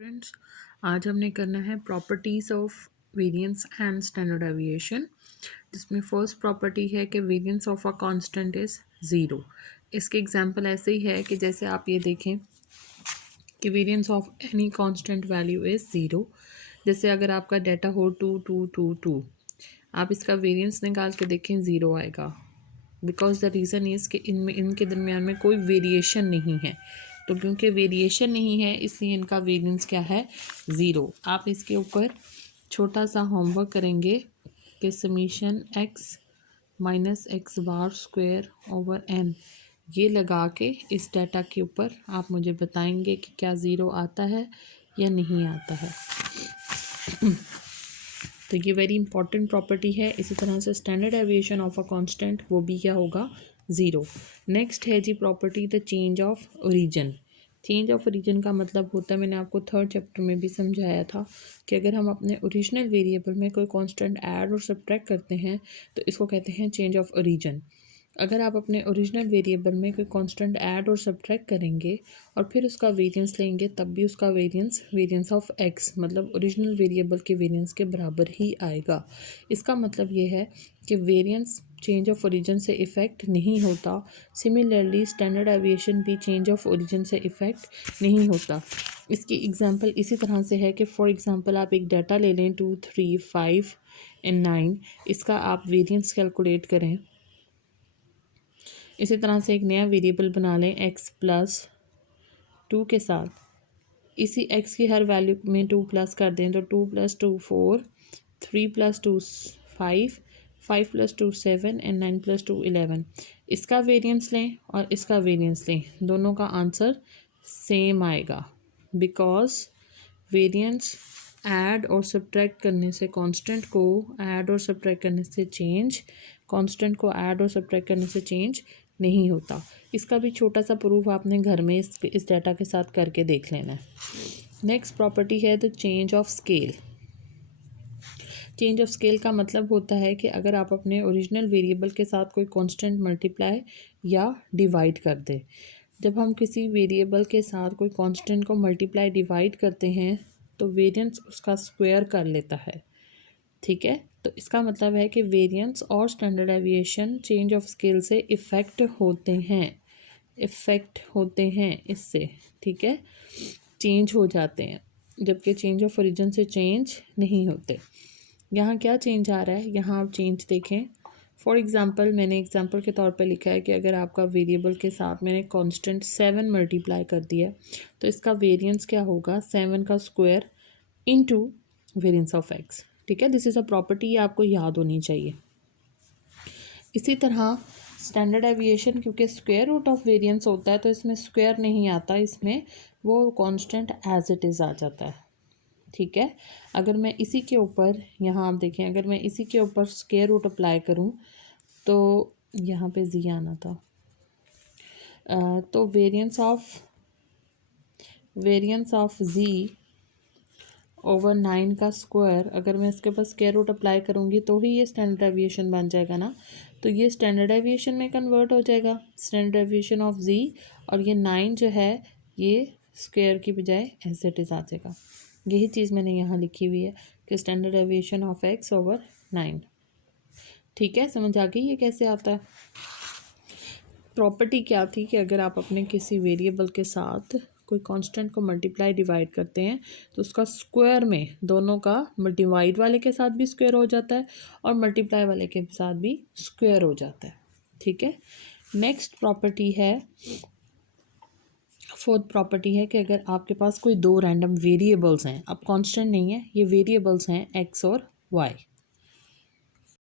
Friends, आज हमने करना है properties of variance and standard deviation, जिसमें फर्स्ट प्रॉपर्टी है कि variance of a constant is zero. इसके एग्जांपल ऐसे ही है कि जैसे आप ये देखें कि variance of any constant value is zero. जैसे अगर आपका डाटा हो 2222, आप इसका वेरिएंस निकाल के देखें, ज़ीरो आएगा। बिकॉज द रीज़न इज़ कि इनके दरमियान में कोई वेरिएशन नहीं है। तो क्योंकि वेरिएशन नहीं है इसलिए इनका वेरिएंस क्या है, ज़ीरो। आप इसके ऊपर छोटा सा होमवर्क करेंगे कि summation x minus x bar square over N, ये लगा के इस डाटा के ऊपर आप मुझे बताएंगे कि क्या ज़ीरो आता है या नहीं आता है। तो ये वेरी इंपॉर्टेंट प्रॉपर्टी है। इसी तरह से standard deviation of a constant, वो भी क्या होगा, ज़ीरो। नेक्स्ट है जी property the change of origin. Change of origin का मतलब होता है, मैंने आपको थर्ड चैप्टर में भी समझाया था कि अगर हम अपने ओरिजिनल वेरिएबल में कोई कांस्टेंट ऐड और सब्ट्रैक्ट करते हैं तो इसको कहते हैं चेंज ऑफ ओरिजिन। अगर आप अपने ओरिजिनल वेरिएबल में कोई कांस्टेंट ऐड और सब्ट्रैक्ट करेंगे और फिर उसका वेरिएंस लेंगे तब भी उसका वेरिएंस ऑफ एक्स मतलब ओरिजिनल वेरिएबल के वेरिएंस के बराबर ही आएगा। इसका मतलब ये है कि वेरिएंस चेंज ऑफ ओरिजिन से इफ़ेक्ट नहीं होता। सिमिलरली स्टैंडर्ड डेविएशन भी चेंज ऑफ ओरिजिन से इफ़ेक्ट नहीं होता। इसकी एग्जांपल इसी तरह से है कि फॉर एग्जांपल आप एक डाटा ले लें 2, 3, 5 एंड 9, इसका आप वेरिएंस कैलकुलेट करें। इसी तरह से एक नया वेरिएबल बना लें एक्स प्लस 2 के साथ, इसी एक्स की हर वैल्यू में 2 प्लस कर दें तो 2 + 2 4, 3 + 2 5, 5 + 2 7 एंड 9 + 2 11। इसका वेरिएंस लें और इसका वेरिएंस लें, दोनों का आंसर सेम आएगा। बिकॉज वेरिएंस ऐड और सब्ट्रैक्ट करने से कांस्टेंट को ऐड और सब्ट्रैक्ट करने से चेंज, कांस्टेंट को ऐड और सब्ट्रैक्ट करने से चेंज नहीं होता। इसका भी छोटा सा प्रूफ आपने घर में इस डाटा के साथ करके देख लेना है। नेक्स्ट प्रॉपर्टी है the change of scale. Change of scale का मतलब होता है कि अगर आप अपने ओरिजिनल वेरिएबल के साथ कोई कांस्टेंट मल्टीप्लाई या डिवाइड कर दें। जब हम किसी वेरिएबल के साथ कोई कांस्टेंट को मल्टीप्लाई डिवाइड करते हैं तो वेरिएंस उसका स्क्वायर कर लेता है, ठीक है। तो इसका मतलब है कि वेरिएंस और standard deviation change of scale से इफ़ेक्ट होते हैं इससे, ठीक है, चेंज हो जाते हैं, जबकि चेंज ऑफ ओरिजिन से चेंज नहीं होते। यहाँ क्या चेंज आ रहा है, यहाँ आप चेंज देखें। फॉर एग्ज़ाम्पल मैंने एग्ज़ाम्पल के तौर पे लिखा है कि अगर आपका वेरिएबल के साथ मैंने कांस्टेंट 7 मल्टीप्लाई कर दिया तो इसका वेरिएंस क्या होगा, 7 का square into variance of x, ठीक है। दिस इज़ अ प्रॉपर्टी, ये आपको याद होनी चाहिए। इसी तरह स्टैंडर्ड डेविएशन, क्योंकि स्क्वायर रूट ऑफ वेरिएंस होता है तो इसमें स्क्वायर नहीं आता, इसमें वो कांस्टेंट एज इट इज़ आ जाता है, ठीक है। अगर मैं इसी के ऊपर, यहाँ आप देखें, अगर मैं इसी के ऊपर स्क्वायर रूट अप्लाई करूँ तो यहाँ पे जी आना था, तो वेरिएंस ऑफ जी ओवर 9 का स्क्वायर, अगर मैं इसके ऊपर स्क्वायर रूट अप्लाई करूँगी तो ही ये स्टैंडर्ड डेविएशन बन जाएगा ना। तो ये स्टैंडर्ड डेविएशन में कन्वर्ट हो जाएगा, स्टैंडर्ड डेविएशन ऑफ जी, और ये 9 जो है ये स्क्वायर की बजाय ऐसे इट इज़ आ जाएगा। यही चीज़ मैंने यहाँ लिखी हुई है कि standard deviation of x over 9, ठीक है। समझ आ गई ये कैसे आता है। प्रॉपर्टी क्या थी कि अगर आप अपने किसी वेरिएबल के साथ कोई कांस्टेंट को मल्टीप्लाई डिवाइड करते हैं तो उसका स्क्वायर में दोनों का, डिवाइड वाले के साथ भी स्क्वायर हो जाता है और मल्टीप्लाई वाले के साथ भी स्क्वायर हो जाता है, ठीक है। नेक्स्ट प्रॉपर्टी है, फोर्थ प्रॉपर्टी है कि अगर आपके पास कोई दो रैंडम वेरिएबल्स हैं, अब कांस्टेंट नहीं है, ये वेरिएबल्स हैं एक्स और वाई,